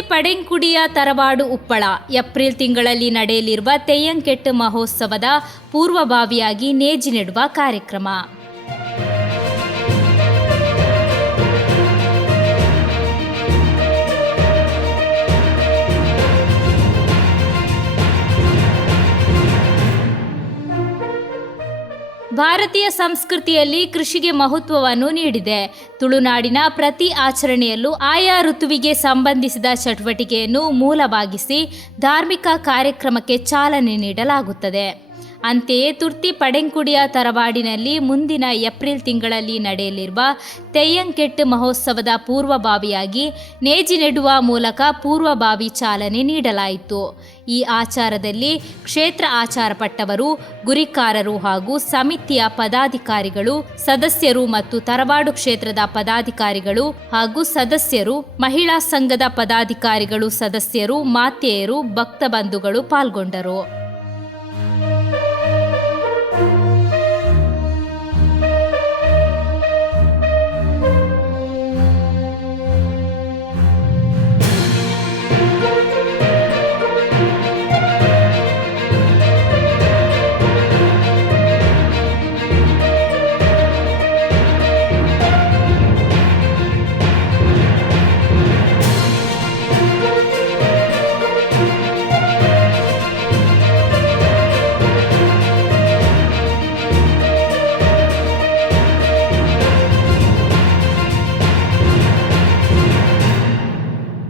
ಪಡೆಂಕುಡಿಯ ತರವಾಡು Uppala. April ತಿಂಗಳಲ್ಲಿ ನಡೆಯಲಿರುವ ತೆಯ್ಯಂಕೆಟ್ಟು ಮಹೋತ್ಸವದ ಪೂರ್ವಭಾವಿಯಾಗಿ ನೇಜಿ ನೆಡುವ ಕಾರ್ಯಕ್ರಮ. ಭಾರತೀಯ ಸಂಸ್ಕೃತಿಯಲ್ಲಿ ಕೃಷಿಗೆ ಮಹತ್ವವನ್ನು ನೀಡಿದೆ. ತುಳುನಾಡಿನ ಪ್ರತಿ ಆಚರಣೆಯಲ್ಲೂ ಆಯಾ ಋತುವಿಗೆ ಸಂಬಂಧಿಸಿದ ಚಟುವಟಿಕೆಯನ್ನು ಮೂಲವಾಗಿಸಿ ಧಾರ್ಮಿಕ ಕಾರ್ಯಕ್ರಮಕ್ಕೆ ಚಾಲನೆ ನೀಡಲಾಗುತ್ತದೆ. ಅಂತೆಯೇ ತುರ್ತಿ ಪಡೆಂಕುಡಿಯ ತರವಾಡಿನಲ್ಲಿ ಮುಂದಿನ ಏಪ್ರಿಲ್ ತಿಂಗಳಲ್ಲಿ ನಡೆಯಲಿರುವ ತೆಯ್ಯಂಕೆಟ್ಟು ಮಹೋತ್ಸವದ ಪೂರ್ವಭಾವಿಯಾಗಿ ನೇಜಿ ನೆಡುವ ಮೂಲಕ ಪೂರ್ವಭಾವಿ ಚಾಲನೆ ನೀಡಲಾಯಿತು. ಈ ಆಚಾರದಲ್ಲಿ ಕ್ಷೇತ್ರ ಆಚಾರ ಪಟ್ಟವರು ಗುರಿಕಾರರು ಹಾಗೂ ಸಮಿತಿಯ ಪದಾಧಿಕಾರಿಗಳು, ಸದಸ್ಯರು ಮತ್ತು ತರವಾಡು ಕ್ಷೇತ್ರದ ಪದಾಧಿಕಾರಿಗಳು ಹಾಗೂ ಸದಸ್ಯರು, ಮಹಿಳಾ ಸಂಘದ ಪದಾಧಿಕಾರಿಗಳು, ಸದಸ್ಯರು, ಮಾತೆಯರು ಭಕ್ತ ಬಂಧುಗಳು ಪಾಲ್ಗೊಂಡರು.